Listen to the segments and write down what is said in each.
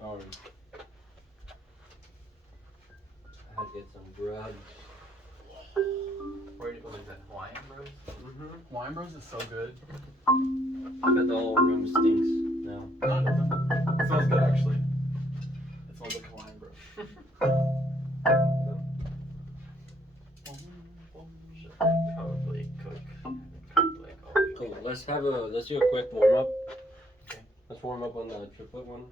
I had to get some grub. Where was that? Hawaiian Bros? Hawaiian Bros is so good. I bet the whole room stinks now. No, it doesn't. It smells good actually. It smells like Hawaiian Bros. Should probably cook like all the Cool. Let's do a quick warm up. Okay. Let's warm up on the triplet one.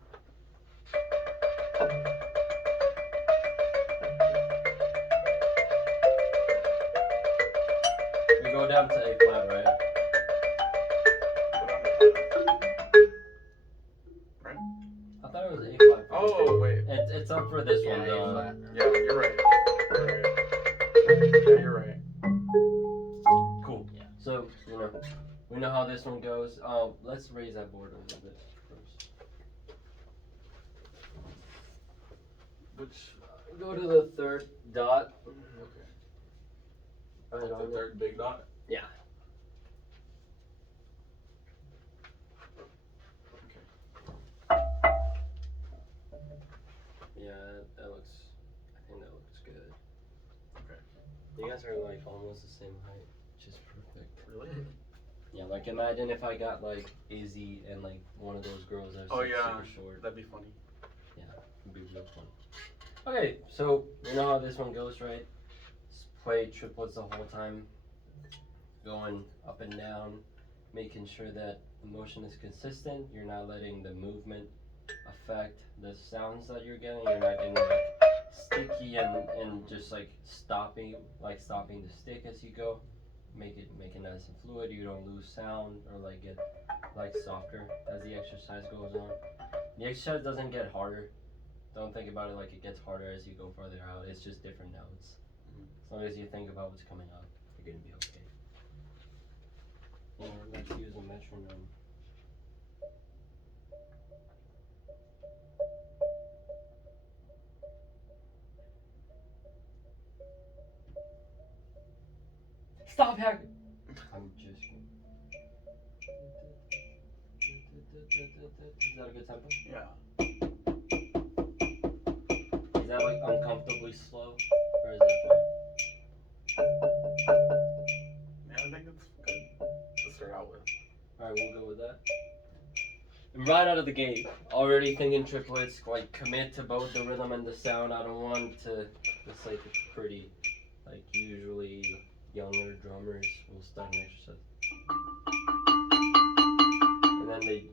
We go down to A flat, right? Right? I thought it was A flat. Oh wait. It's up for this one A though. flat. Yeah, you're right. Yeah, you're right. Cool. Yeah. So we know how this one goes. Let's raise that board a little bit first. Which? Go to the third dot. Okay. Right on The third big dot. Yeah. Okay. Yeah, that looks. I think that looks good. Okay. You guys are like almost the same height, which is perfect. Really? Yeah, like imagine if I got like Izzy and like one of those girls that's Oh like, yeah. super short. That'd be funny. It'd be real fun. Okay, so you know how this one goes, right? Just play triplets the whole time, going up and down, making sure that the motion is consistent. You're not letting the movement affect the sounds that you're getting. You're not getting like sticky and just like stopping the stick as you go. Make it nice and fluid. You don't lose sound or like get like softer as the exercise goes on. The exercise doesn't get harder. Don't think about it like it gets harder as you go farther out. It's just different notes. As long as you think about what's coming up, you're gonna be okay. Yeah, let's use a metronome. Stop hacking! I'm just kidding. Is that a good tempo? Yeah. Is that like uncomfortably slow? Or is that fine? Yeah, I think it's good to start out with. Alright, we'll go with that. And right out of the gate, already thinking triplets, like commit to both the rhythm and the sound. I don't want to, it's like pretty, like usually younger drummers will start an exercise. And then they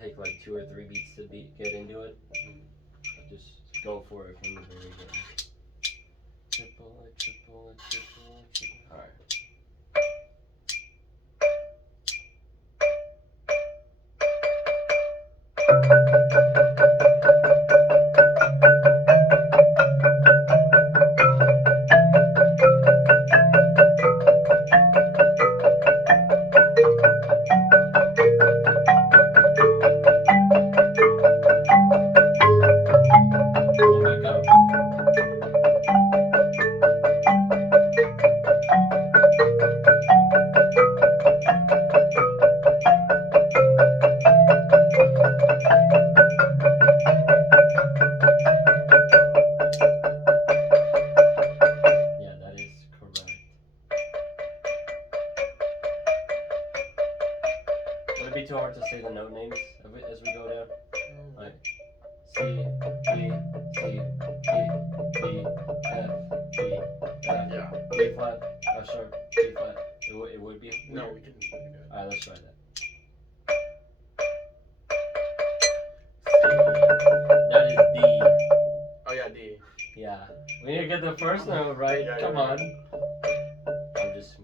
take like 2 or 3 beats to get into it. Just go for it from the very beginning. Triple, triple, triple, triple. Alright. Would it be too hard to say the note names as we go down? Like C, B, C, B, F, B, F, Yeah. B flat, F sharp, B flat. It would be? No, we can do it. Alright, let's try that. That is D. Oh yeah, D. Yeah. We need to get the first note right. Yeah, Come yeah, on. yeah. I'm just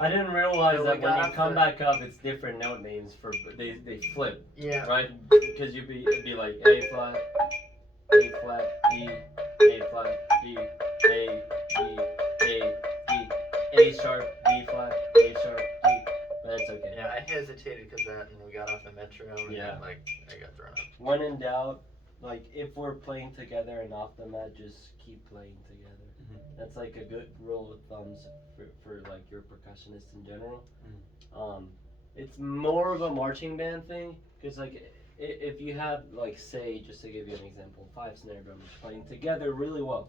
I didn't realize No, we that when got you off come the- back up, it's different note names for they flip, Yeah. right? Because it'd be like A flat, D flat, D, A flat, D, A, D, A, D, A sharp, D flat, A sharp, D. But it's okay. Yeah, I hesitated because that, and we got off the metronome, and Yeah. then, like, I got thrown up. When in doubt, like if we're playing together and off the mat, just keep playing together. That's like a good rule of thumbs for like your percussionists in general. It's more of a marching band thing because like if you have like say just to give you an example, 5 snare drummers playing together really well,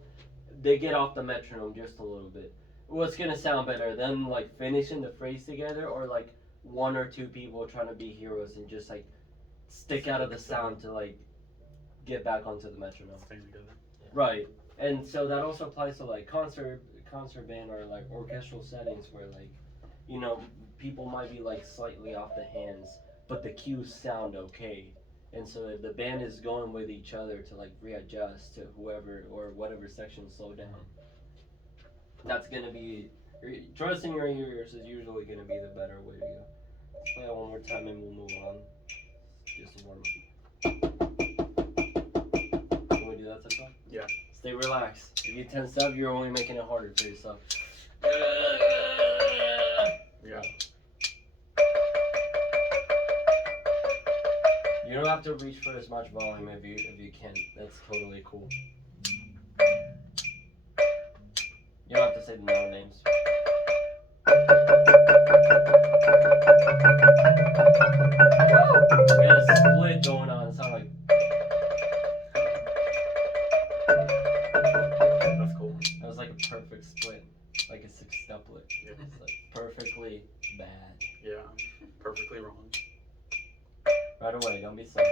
they get off the metronome just a little bit. What's gonna sound better, them like finishing the phrase together or like 1 or 2 people trying to be heroes and just like stick out of the sound to like get back onto the metronome. Staying together. Right. And so that also applies to like concert band or like orchestral settings where like, you know, people might be like slightly off the hands, but the cues sound okay. And so if the band is going with each other to like readjust to whoever or whatever section slow down, that's gonna be trusting your ears is usually gonna be the better way to go. Let's play it one more time and we'll move on. Just a warm up. Can we do that sometime? Yeah. Stay relaxed. If you tense up, you're only making it harder for yourself. Yeah. You don't have to reach for as much volume if you can. That's totally cool. You don't have to say the no names. We got a split going on. It sounded like That's cool. that was like a perfect split, like a sextuplet. Yeah. It's like perfectly bad. Yeah. Perfectly wrong. Right away, don't be sorry.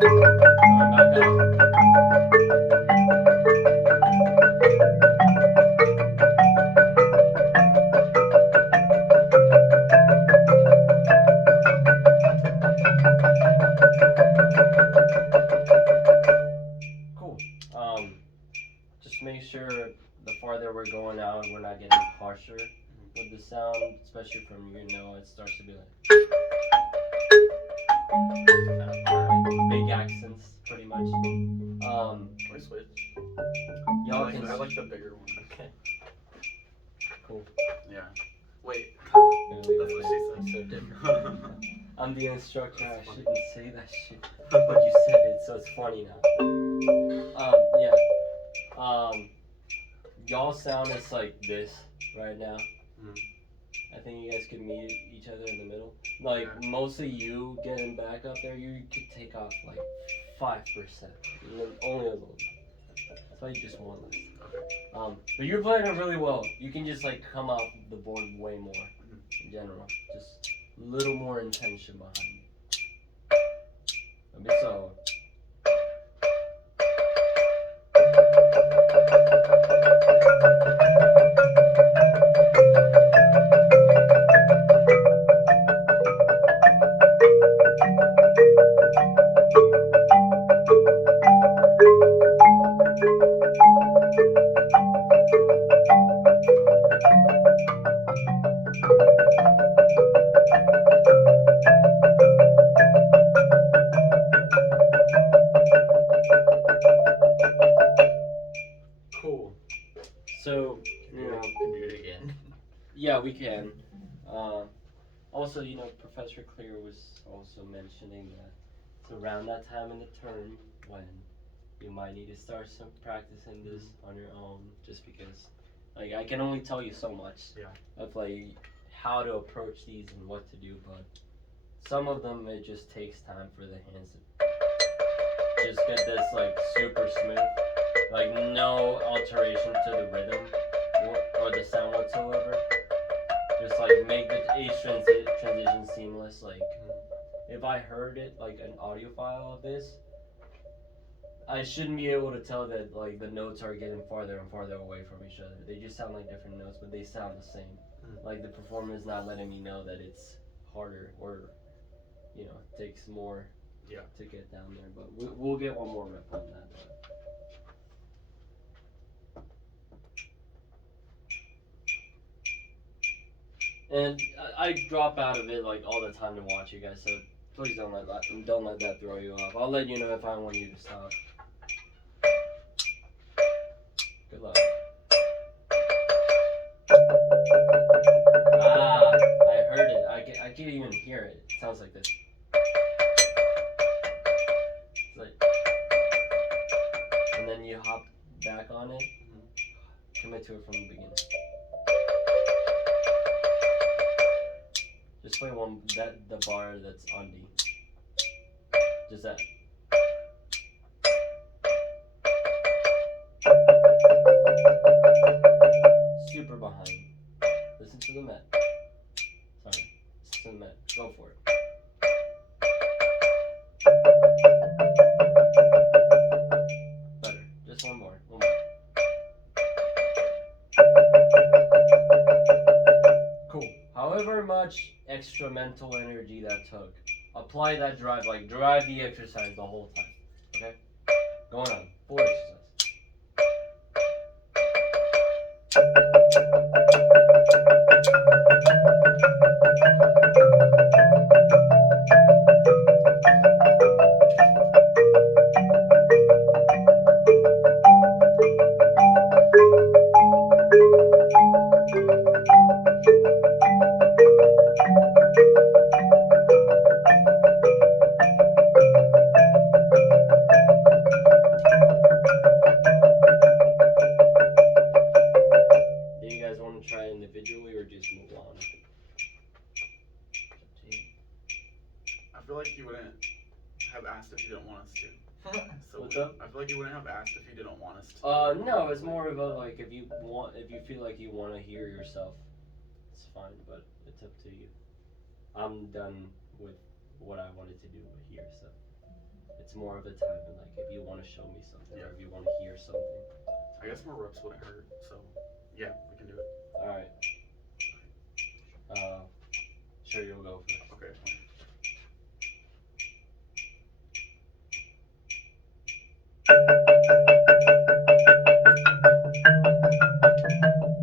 Going back up. Cool. Just make sure the farther we're going out, we're not getting harsher with the sound, especially from it starts to be like big accents, pretty much. Can we switch? Y'all can. I like the bigger one. Okay. Cool. Yeah. Wait. Gonna leave That's it what there. she said. So different. I'm the instructor. I That's funny. shouldn't say that shit, but you said it, so it's funny now. Yeah. Y'all sound is like this right now. I think you guys could meet each other in the middle. Like mostly you getting back up there, you could take off like 5%, only a little bit. That's why you just want less. But you're playing it really well. You can just like come off the board way more in general. Just a little more intention behind it. A bit so. Cool. So, you know, Can do it again. yeah, we can. Also, Professor Clear was also mentioning that it's around that time in the term when you might need to start some practicing this on your own, just because, like, I can only tell you so much of like how to approach these and what to do, but some of them it just takes time for the hands to just get this like super smooth, like no alteration to the rhythm or the sound whatsoever. Just like make the transition seamless. Like if I heard it like an audio file of this, I shouldn't be able to tell that like the notes are getting farther and farther away from each other. They just sound like different notes, but they sound the same. Like the performer is not letting me know that it's harder or, takes more to get down there. But we'll get one more rep on that. And I drop out of it like all the time to watch you guys, so please don't let that throw you off. I'll let you know if I want you to stop. Good luck. Ah, I heard it. I can't even hear it. It sounds like this. It's like, and then you hop back on it. Commit to it from the beginning. Just play the bar that's on D. Just that. Super behind. Listen to the Met. Sorry. Listen to the Met. Go for it. Better. Just one more. One more. Cool. However much extra mental energy that took, apply that drive. Like, drive the exercise the whole time. Okay? Going on. Full exercise. Do you guys want to try individually or just move on? I feel like you wouldn't have asked if you didn't want us to. So What's up? I feel like you wouldn't have asked if you didn't want us to. No, it's more of a like if you feel like you want to hear yourself, it's fine, but it's up to you. I'm done with what I wanted to do here, so it's more of a time and like if you want to show me something or if you want to hear something. I guess more reps wouldn't hurt, so yeah, we can do it. All right. Sure, you'll go first. Okay.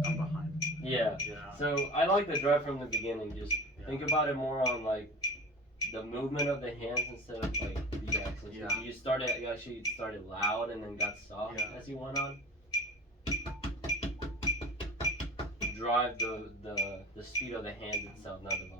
I'm behind. Yeah. So I like the drive from the beginning. Just think about it more on like the movement of the hands instead of like the accents. Yeah. You actually started loud and then got soft as you went on. Drive the speed of the hands itself, not the volume.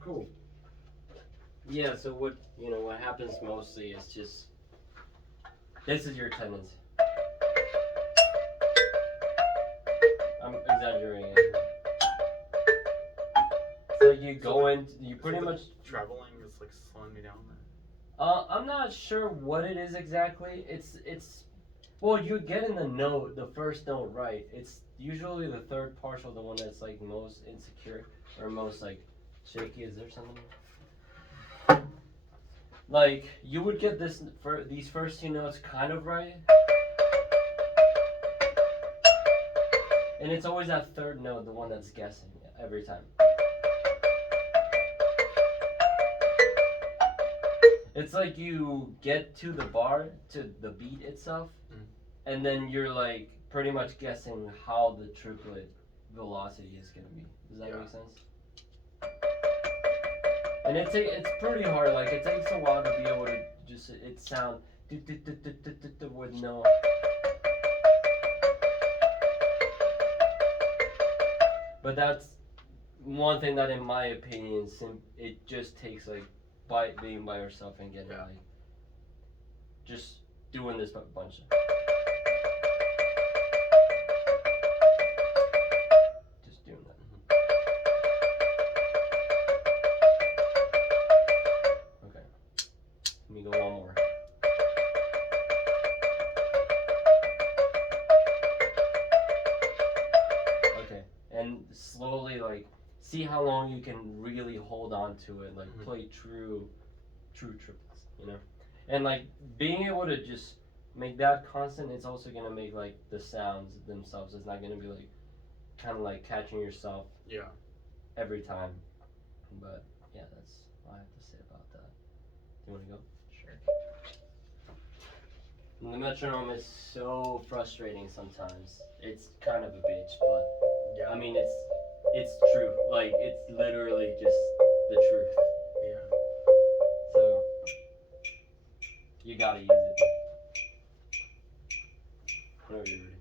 Cool. Yeah, so what happens mostly is just this is your tendency. I'm exaggerating. So you go in, you pretty much traveling is like slowing me down. I'm not sure what it is exactly. It's well, you're getting the first note right. It's usually the third partial, the one that's like most insecure or most like shaky. Is there something? Like you would get these first two notes kind of right, and it's always that third note, the one that's guessing every time. It's like you get to the bar, to the beat itself, and then you're like pretty much guessing how the triplet velocity is gonna be. Does that make sense? And it's pretty hard. Like it takes a while to be able to just sound with no. But that's one thing that, in my opinion, it just takes like being by yourself and getting like just doing this bunch of just doing that. Okay, let me go one more. Okay, and slowly like see how long you can really hold on to it, like play true triplets, you know? And like being able to just make that constant, it's also gonna make like the sounds themselves. It's not gonna be like kind of like catching yourself every time. But yeah, that's all I have to say about that. Do you wanna go? Sure. And the metronome is so frustrating sometimes. It's kind of a bitch, but Yeah. I mean it's true. Like it's literally just the truth. Yeah. So you gotta use it. Whenever you're ready.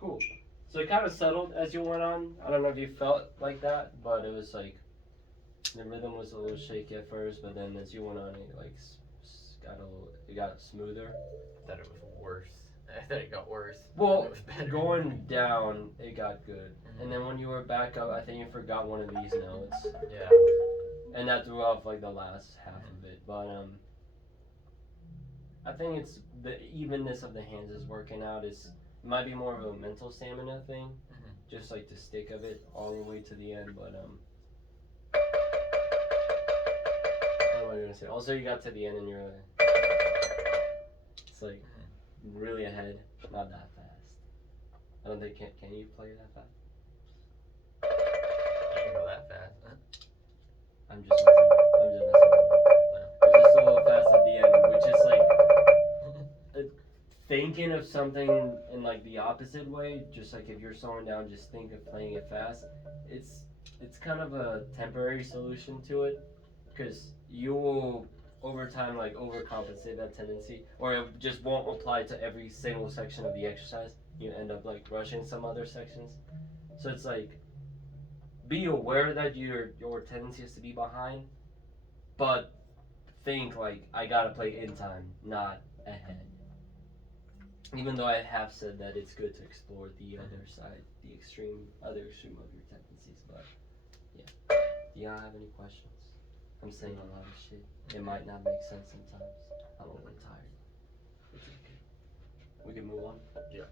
Cool. So it kind of settled as you went on. I don't know if you felt like that, but it was like the rhythm was a little shaky at first, but then as you went on, it like it got smoother. I thought it was worse. I thought it got worse. Well, It was better. going down, it got good, and then when you were back up, I think you forgot one of these notes, Yeah. and that threw off like the last half of it. But I think it's the evenness of the hands is working out. It might be more of a mental stamina thing, just like the stick of it all the way to the end. But what was I gonna say? Also, you got to the end and you're like, it's like really ahead, but not that fast. I don't think can you play that fast? I didn't go that fast. I'm just messing with it. No. It's just a little fast at the end, which is like thinking of something in like the opposite way. Just like if you're slowing down, just think of playing it fast. It's kind of a temporary solution to it, because you will over time like overcompensate that tendency, or it just won't apply to every single section of the exercise. You end up like rushing some other sections. So it's like be aware that your tendency is to be behind, but think like I gotta play in time, not ahead. Even though I have said that it's good to explore the other side, the other extreme of your tendencies, but yeah. Do y'all have any questions? I'm saying a lot of shit. It might not make sense sometimes. I'm a little tired. It's okay. We can move on? Yeah.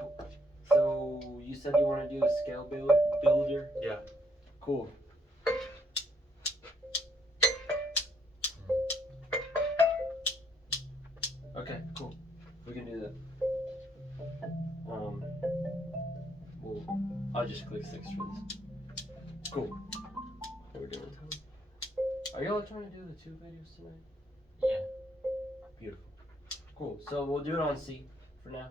Cool. So, you said you want to do a scale builder? Yeah. Cool. Okay, cool. We can do that. Well, I'll just click 6 for this. Cool. We're doing time. Are y'all trying to do the 2 videos tonight? Yeah. Beautiful. Cool. So we'll do it on C for now.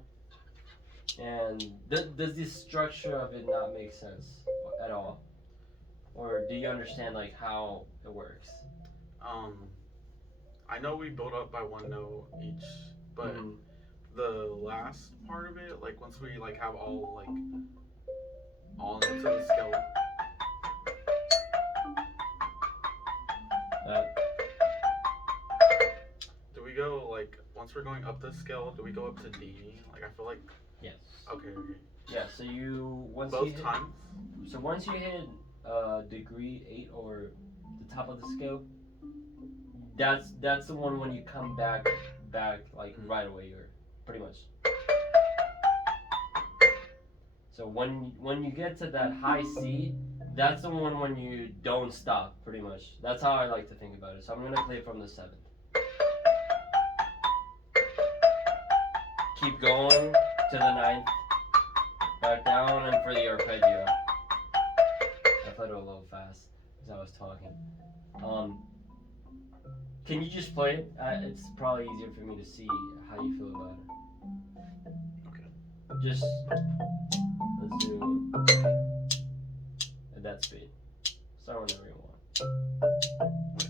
And does the structure of it not make sense at all? Or do you understand like how it works? I know we build up by 1 note each, but the last part of it, like once we like have all notes of the scale. Do we go like once we're going up the scale? Do we go up to D? Like I feel like. Yes. Okay. Yeah. So you once both you hit, times. So once you hit degree 8 or the top of the scale, that's the one when you come back like right away, or pretty much. So when you get to that high C, that's the one when you don't stop, pretty much. That's how I like to think about it. So I'm gonna play from the 7th. Keep going to the 9th, back down, and for the arpeggio. I played it a little fast. as I was talking. Can you just play it? It's probably easier for me to see how you feel about it. Okay. Just let's do at that speed. Start whenever you want.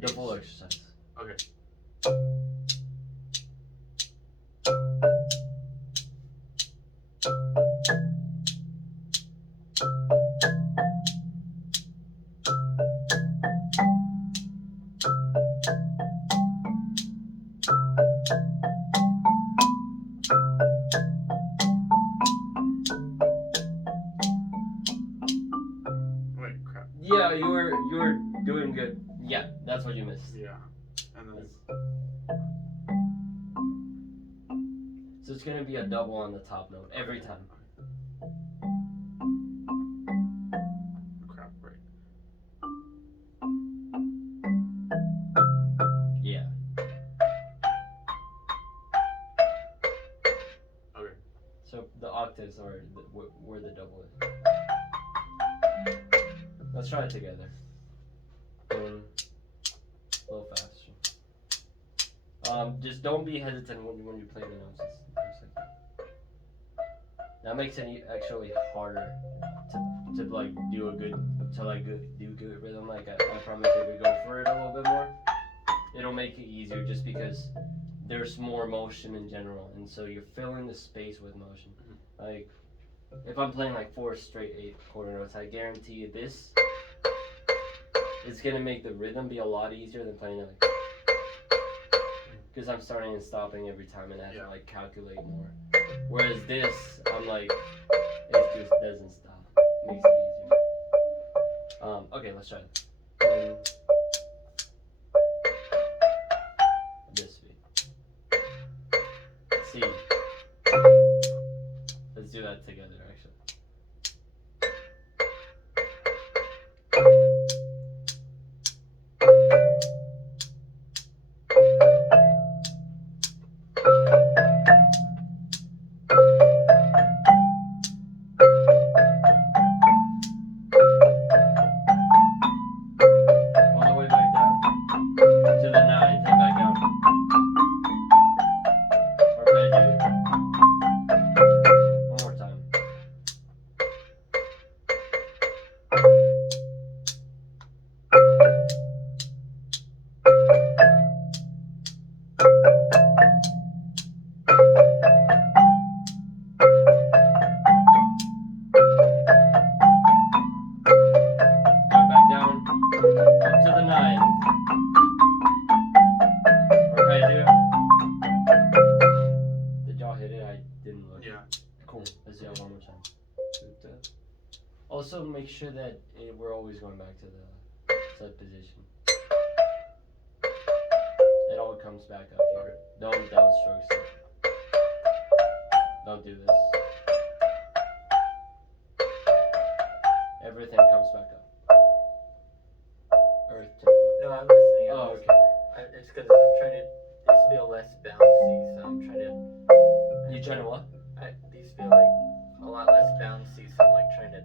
The full exercise. Okay. Wait, crap. Yeah, you were doing good. Yeah, that's what you missed. Yeah. And then So it's gonna be a double on the top note every time. Crap, right. Yeah. Okay. So the octaves are where the double is. Let's try it together. A little faster. Just don't be hesitant when you play the notes. That makes it actually harder to like do a good do good rhythm. Like I promise if we go for it a little bit more, it'll make it easier just because there's more motion in general, and so you're filling the space with motion. Like if I'm playing like 4 straight 8-quarter notes, I guarantee you this is gonna make the rhythm be a lot easier than playing it like. Because I'm starting and stopping every time and I have to like calculate more. Whereas this, I'm like, it just doesn't stop. It makes it easier. Okay, let's try it. This speed. C. Let's do that together actually. Also, make sure that we're always going back to the set position. It all comes back up here. Don't downstroke stuff. Don't do this. Everything comes back up. Earth to. No, I'm listening. Oh, okay. It's because I'm trying to. These feel less bouncy, so I'm trying to. You trying to what? These feel like a lot less bouncy, so I'm like trying to.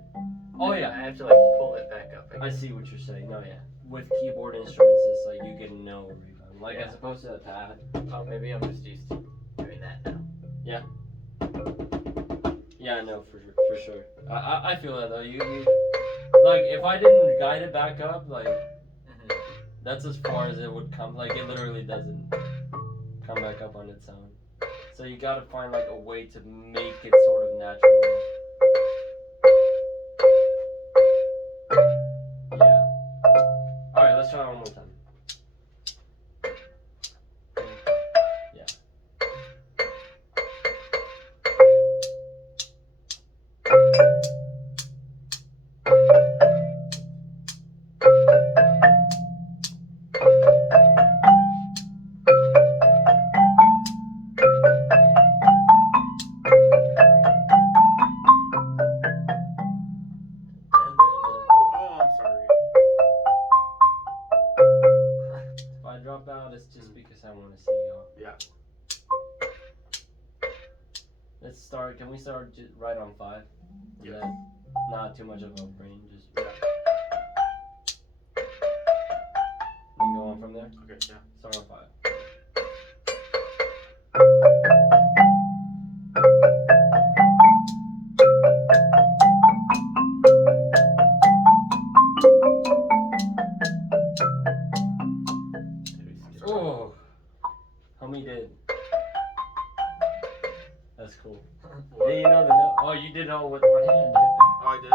Oh yeah. I have to like pull it back up. I see what you're saying. No, yeah. With keyboard instruments, it's like you get no rebound. Like as opposed to a pad. Oh, maybe I'm just used to doing that now. Yeah. Yeah, I know for sure. I feel that though. You like if I didn't guide it back up, like that's as far as it would come. Like it literally doesn't come back up on its own. So you gotta find like a way to make it sort of natural. Yeah. Alright, let's try it one more time. Yeah. It's just because I want to see y'all. Yeah. Let's start. Can we start right on 5? Yeah. That not too much of a range. Just yeah. from there? Okay, yeah. Start on 5. Oh, homie did. That's cool. What? Hey, you know the note. Oh, you did all with one hand. Oh, I did?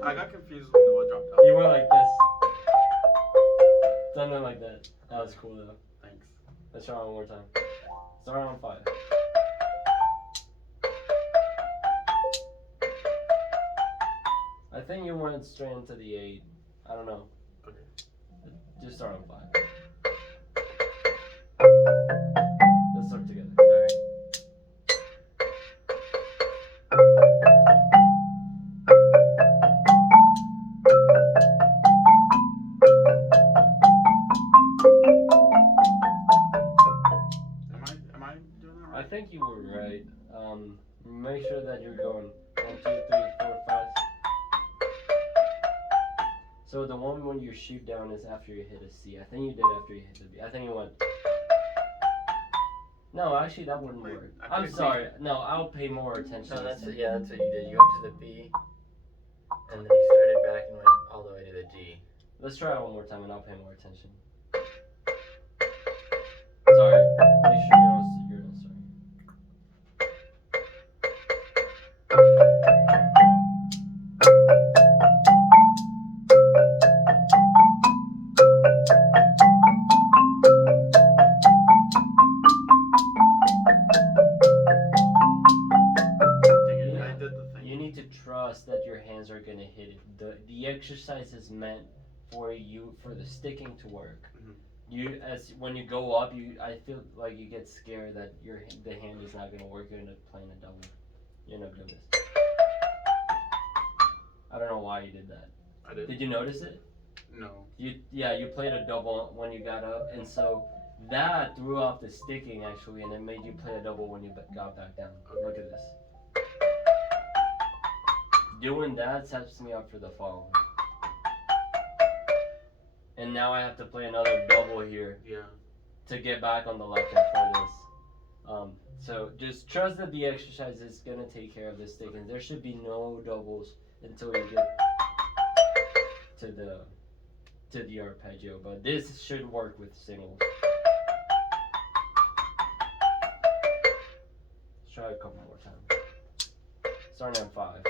I got confused when Noah dropped out. You went like this. Something like that. That was cool though. Thanks. Let's try one more time. Start on 5. I think you went straight into the 8. I don't know. Okay. Just start on 5. Let's start together. Sorry. Am I doing that I right? think you were right. Make sure that you're going 1, 2, 3, 4, 5. So the one when you shoot down is after you hit a C. I think you did after you hit the B. I think you went. No, actually that wouldn't Wait, work. I I'm played sorry. No, I'll pay more attention. No, that's next yeah, time. that's what you did. You went to the B, and then you started back and went all the way to the G. Let's try it one more time and I'll pay more attention. Sorry. Make sure you're not sorry. Dang it, Yeah. I did the thing. You need to trust that your hands are gonna hit it. The exercise is meant for you for the sticking to work. Mhm. You when you go up, I feel like you get scared that the hand is not gonna work. You're gonna play in a double. You're not doing this. I don't know why you did that. I did. Did you notice it? No. You played a double when you got up, and so that threw off the sticking actually, and it made you play a double when you got back down. Look at this. Doing that sets me up for the following. And now I have to play another double here Yeah. to get back on the left hand for this. So just trust that the exercise is gonna take care of this sticking. There should be no doubles until you get to the arpeggio, but this should work with singles. Let's try a couple more times. Starting at 5.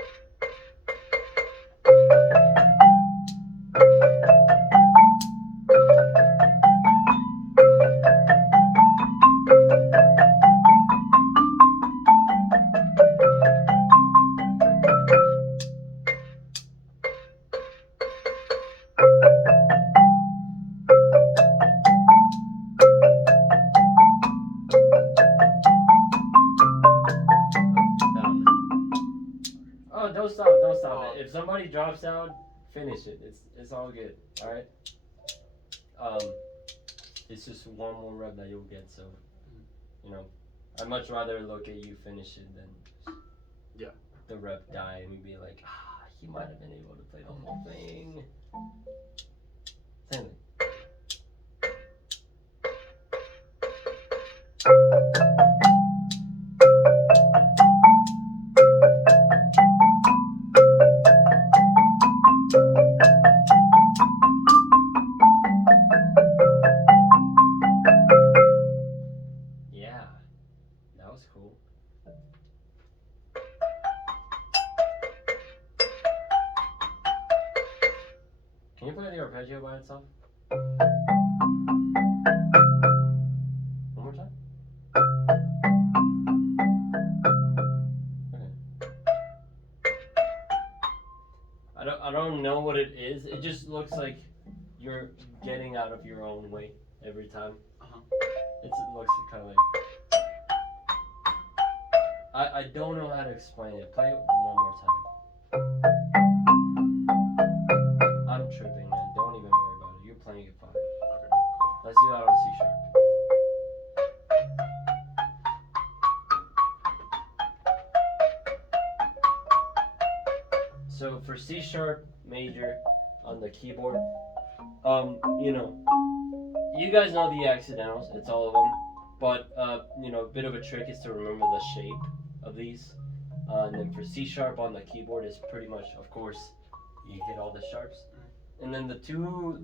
Oh, don't stop it. If somebody drops out, finish it. It's all good. All right. It's just one more rep that you'll get. So, I'd much rather look at you finish it than just the rep die and you be like, he might have been able to play the whole thing. Same thing. Yeah, that was cool. Can you play the arpeggio by itself? One more time? Okay. I don't know what it is. It just looks like you're getting out of your own way every time. It looks kind of like... I don't know how to explain it. Play it one more time. I'm tripping, man. Don't even worry about it. You're playing it fine. Okay, cool. Let's do that on C sharp. So for C sharp major on the keyboard, you guys know the accidentals. It's all of them. But you know, a bit of a trick is to remember the shape of these. And then for C sharp on the keyboard is pretty much, of course, you hit all the sharps. And then the two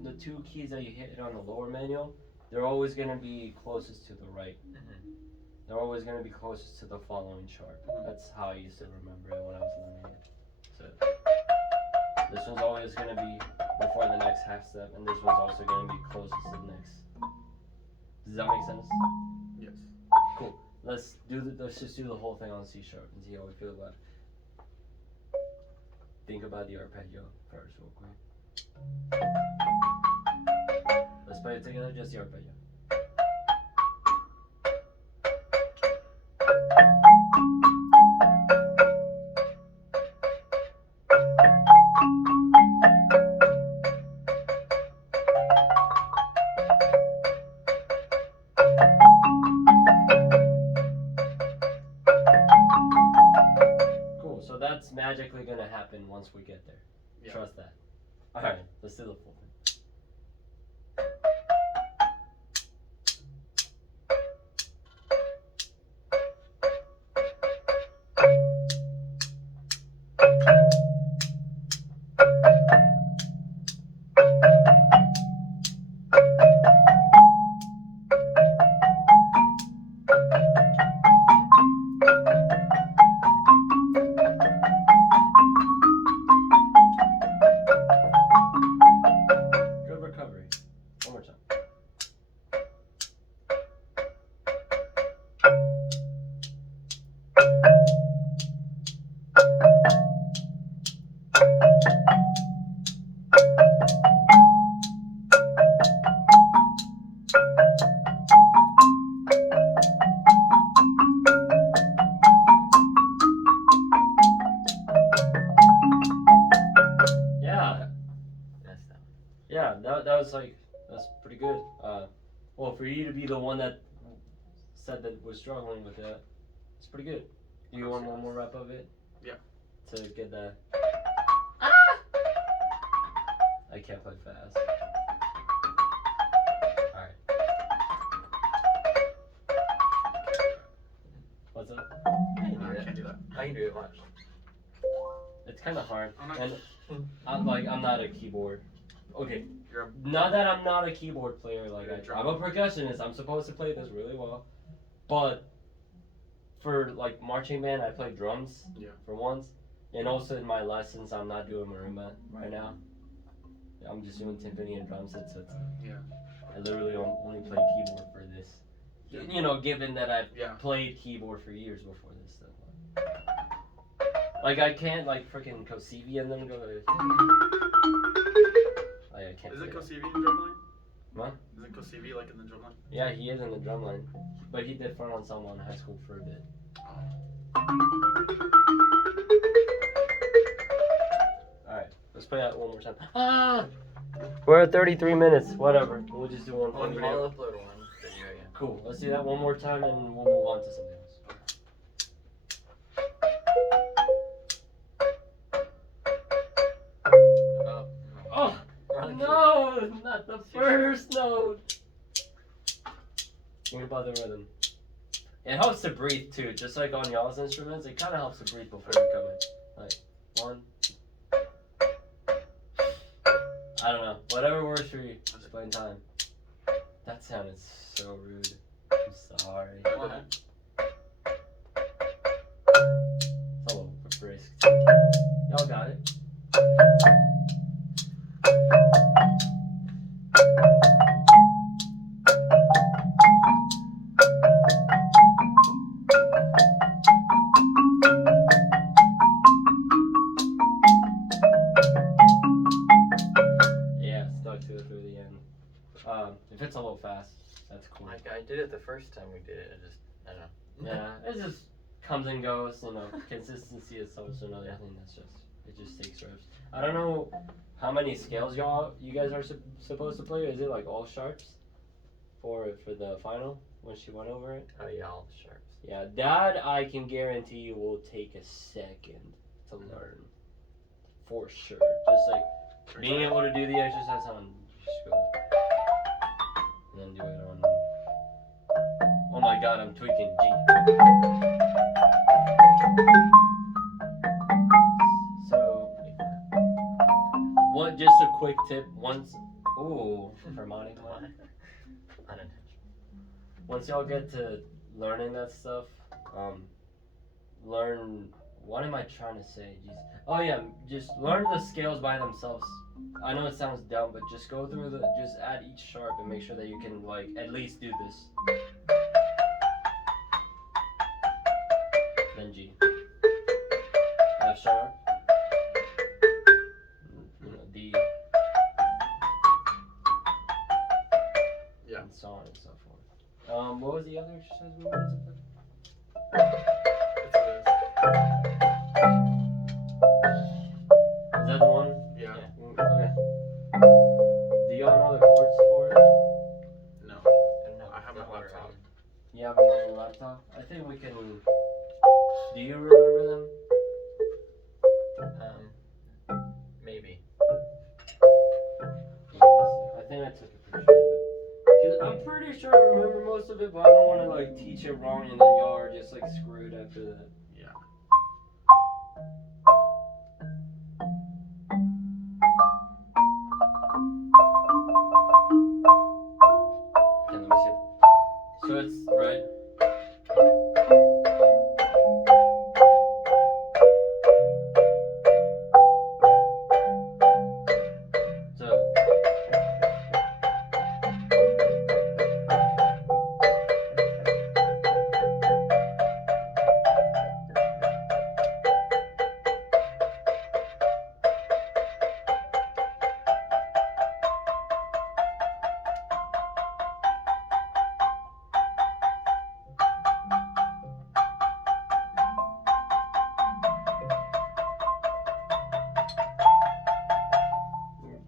keys that you hit on the lower manual, they're always gonna be closest to the right. They're always gonna be closest to the following sharp. That's how I used to remember it when I was learning it. So this one's always gonna be before the next half step, and this one's also gonna be closest to the next. Does that make sense? Yes. Cool. Let's just do the whole thing on C sharp and see how we feel about it. Think about the arpeggio first, real quick. Let's play it together, just the arpeggio. Cool, so that's magically gonna happen once we get there. Yeah. Trust that. Alright, let's do the full thing. Good recovery. One more time. Yeah, That's that. yeah, that was like, that's pretty good. Well, for you to be the one that said that was struggling with that, it's pretty good. Do you want one more rep of it? Yeah. To get that. I can't play fast. Alright. What's up? I can do I that. can't do that. I can do it. Watch. It's kind of hard. I'm not- And I'm not a keyboard. Okay. You're a- Not that I'm not a keyboard player. Like You're a I'm a percussionist. I'm supposed to play this really well. But for like marching band, I play drums. Yeah. For once, and also in my lessons, I'm not doing marimba right now. I'm just doing timpani and drum sets. So Yeah. I literally only play keyboard for this. You know, given that I've Yeah. played keyboard for years before this stuff. Like I can't like freaking Kosivi and then go. Like I can't. Is say it that. Kosivi in drumline? What? Is it Kosivi like in the drumline? Yeah, he is in the drum line, but he did front ensemble in high school for a bit. Alright, let's play that one more time. Ah! We're at 33 minutes, whatever. We'll just do one One video. video. I'll upload one video, yeah. Cool, let's do that one more time and we'll move on to something else. Oh! No! Not the first note! Think about the rhythm. It helps to breathe too, just like on y'all's instruments. It kind of helps to breathe before you come in. Like, 1. I don't know. Whatever works for you. Just play in time. That sounded so rude. I'm sorry. It's a little brisk. Y'all got it. Yeah, stuck to it through the end. If it's a little fast, that's cool. Like I did it the first time we did it. I don't know. Yeah, it just comes and goes. You know, consistency is also another thing. It just takes reps. I don't know how many scales you guys are supposed to play. Is it like all sharps for the final when she went over it? Oh yeah, all the sharps. Yeah, that I can guarantee you will take a second to learn, for sure. Just like being able to do the exercise on. Just go. and then do it on. Oh my God, I'm tweaking G. So, just a quick tip. Once, harmonic one. Unintentional. Once y'all get to learning that stuff, learn. What am I trying to say? Jeez. Oh yeah, just learn the scales by themselves. I know it sounds dumb, but just go through just add each sharp and make sure that you can like at least do this. Then G. F sharp. D. Yeah. And so on and so forth. What was the other exercise we wanted to play? It's this. Is that the one? Yeah. Okay. Do y'all know the chords for it? No. I don't know. I have my laptop. You have them on your laptop? I think we can. Do you remember them? Maybe. I think I took a picture of it. I'm pretty sure I remember most of it, but I don't want to like teach it wrong and then y'all are just like screwed after that. Yeah. Okay, let me see. So it's right. So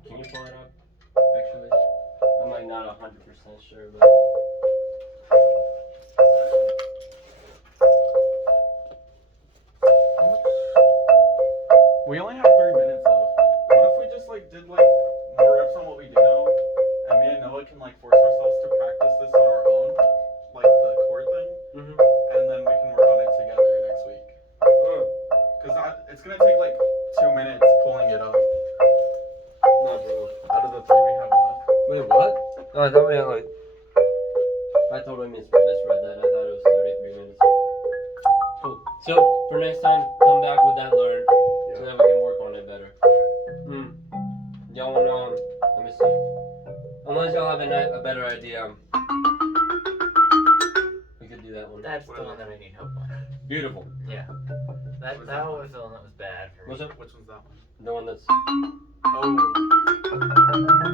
can you pull it up? Actually, I'm like not 100% sure, but. We only have 3 minutes left. What if we just like did like more reps on what we do know, and me and Noah can like force ourselves to practice this on our own, like the chord thing, and then we can work on it together next week. Cause it's gonna take like 2 minutes pulling it up. No, bro. Out of the 3 we have left. Wait, what? Oh, I thought we had like. I totally misread that. I thought it was 33 minutes. Cool. So, for next time, come back with that learn so that we can work on it better. Y'all wanna, let me see. Unless y'all have a better idea, we could do that one. That's the one that I need help on. Beautiful. Yeah. That was the one that was bad for me. What's up? Which one's that one? The one that's. Oh.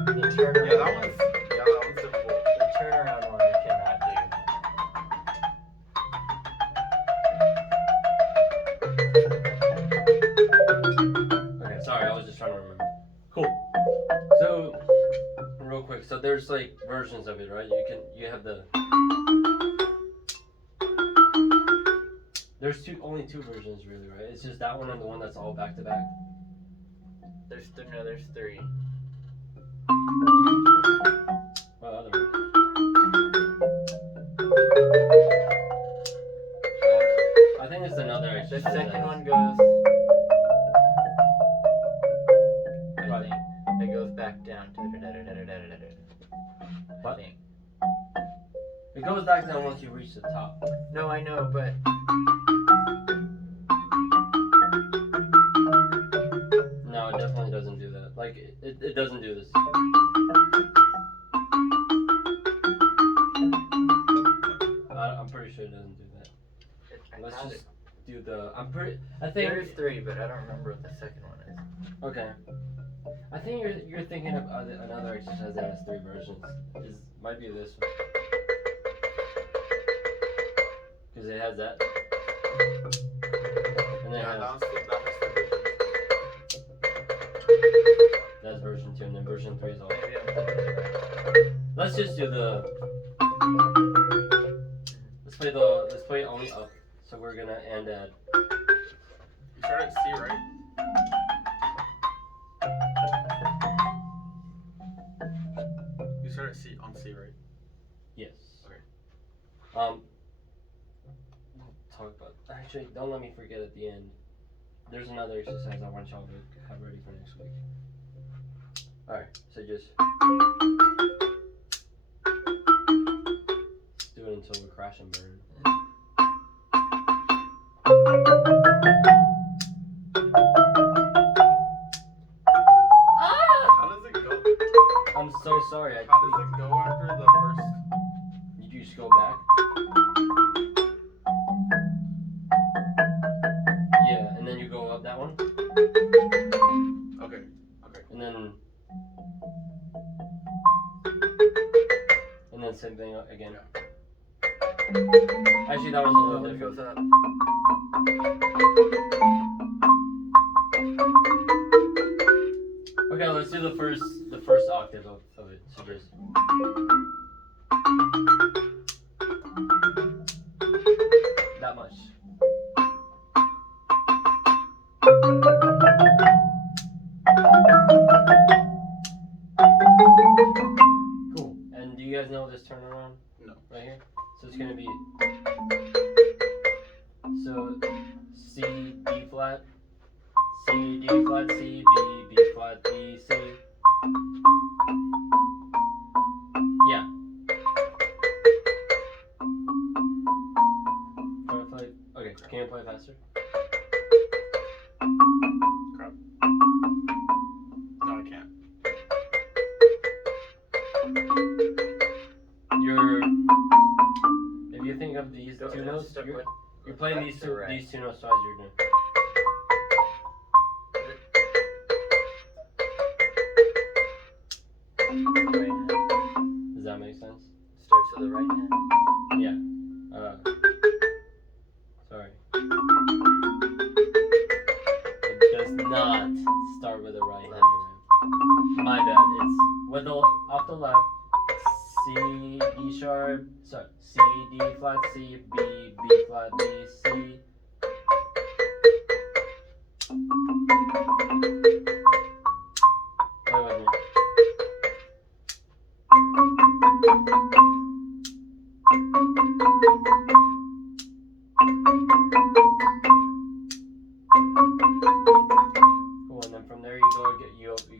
The turnaround. Yeah, that one's difficult. The turnaround one I cannot do. Okay, sorry, I was just trying to remember. Cool. So, real quick, so there's like versions of it, right? You have the. There's only two versions, really, right? It's just that one and the one that's all back to back. There's 3. What other one? I think it's another The exercise. second one goes. I Right. think it goes back down to. I What? think. It goes back down once you reach the top. No, I know, but No, it definitely doesn't do that. Like, it doesn't do this. I'm pretty sure it doesn't do that. Let's just do the. I think. there's 3, but I don't remember what the second one is. Okay. I think you're thinking of another exercise that has 3 versions. Might be this one. Because it has that. And then it has, that's version 2, and then version 3 is all. Maybe I'm thinking of it. Let's just do the. Let's play only up. So we're gonna end at. You start at C, right? You start at C on C, right? We'll talk about. Actually, don't let me forget at the end. There's another exercise I want y'all to have ready for next week. Alright, so just do it until we crash and burn. How does it go? I'm so sorry. How does it go after the first? You just go back. Yeah, and then you go up that one. Okay. And then same thing again. Actually, that was a little It goes different. up. Okay, let's do the first octave of it. So just that much. Cool. And do you guys know this turnaround? No. Right here? So it's gonna be so C, B flat, C, D flat, C, B, B flat, D, C. Yeah. Try to play. Okay, can you play faster? Crap. No, I can't. If you think of these two notes, you're playing these two notes as you're doing. Right hand. Does that make sense? Starts with the right hand. Yeah. Sorry. It does not start with the right hand. My bad. It's with the off the left. C, D sharp. Sorry. C, D flat, C, B, B flat, D, C. Play with me. Cool, and then from there you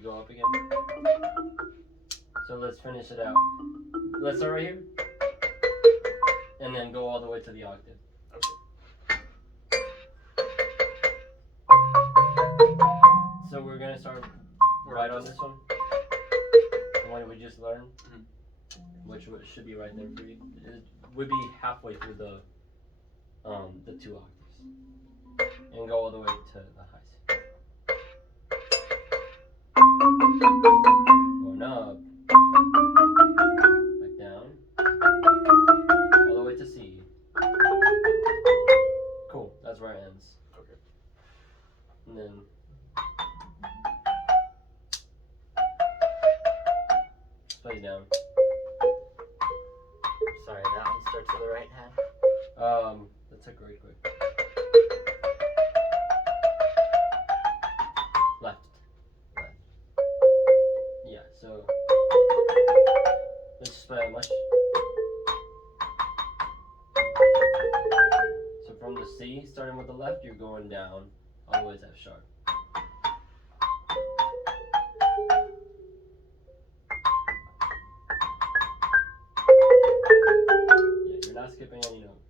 go up again. So let's finish it out. Let's start right here. And then go all the way to the octave. So we're gonna start right on this one. The one we just learned. Which should be right there for you. It would be halfway through the 2 octaves. And go all the way to the highs. Going up. Back down. All the way to C. Cool, that's where it ends. Okay. And then play down. Sorry, that one starts with the right hand. That's a great quick. Left. Yeah, so let's just play how much. So from the C, starting with the left, you're going down all the way to F sharp. Yeah, you're not skipping any note.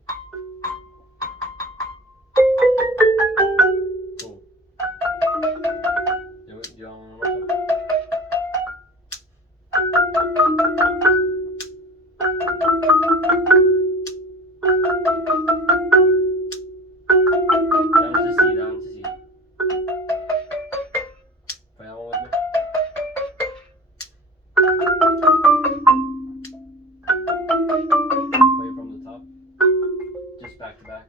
Cool. Do you want one more time? Down to C, down to C. Play that one with me. Play from the top. Just back to back.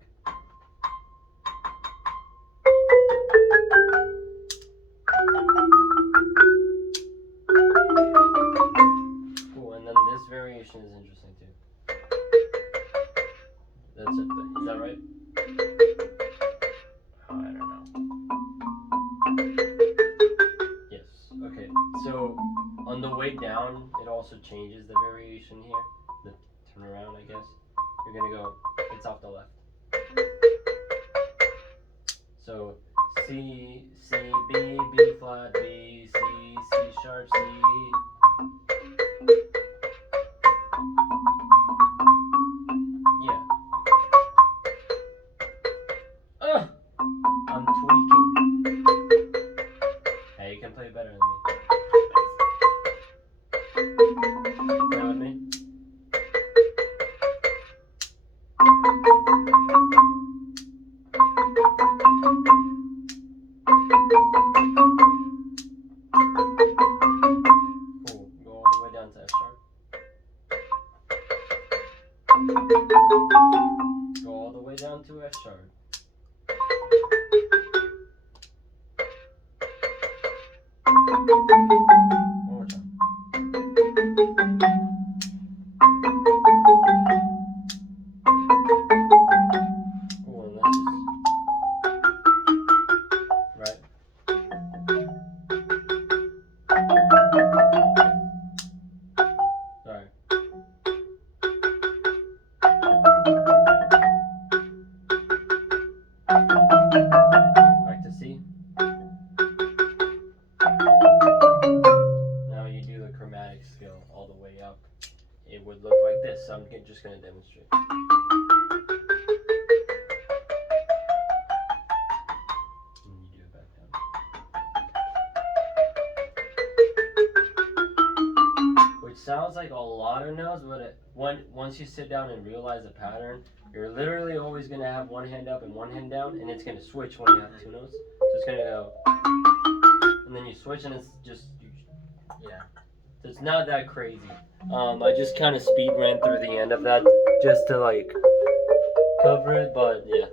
Cool, and then this variation is interesting too. That's it. Is that right? Oh, I don't know. Yes. Okay. So on the way down, it also changes the variation here. The turnaround, I guess. You're you're gonna go, it's off the left. So C, C, B, B flat, B, C, C sharp, C. Yeah. I'm tweaking. Hey, you can play better than me. Play with me. Cool. Go all the way down to F sharp. Go all the way down to F sharp. One more time. Cool, and let's just right. Sorry. Back to C. Now you do the chromatic scale all the way up. It would look like this. So I'm just going to demonstrate. And you do it back down. Which sounds like a lot of notes, but once you sit down and realize the pattern, you're literally always going to have one hand up and one hand down, and it's going to switch when you have two notes. So it's going to go, and then you switch, and it's just, Yeah. so it's not that crazy. I just kind of speed ran through the end of that just to like cover it, but yeah.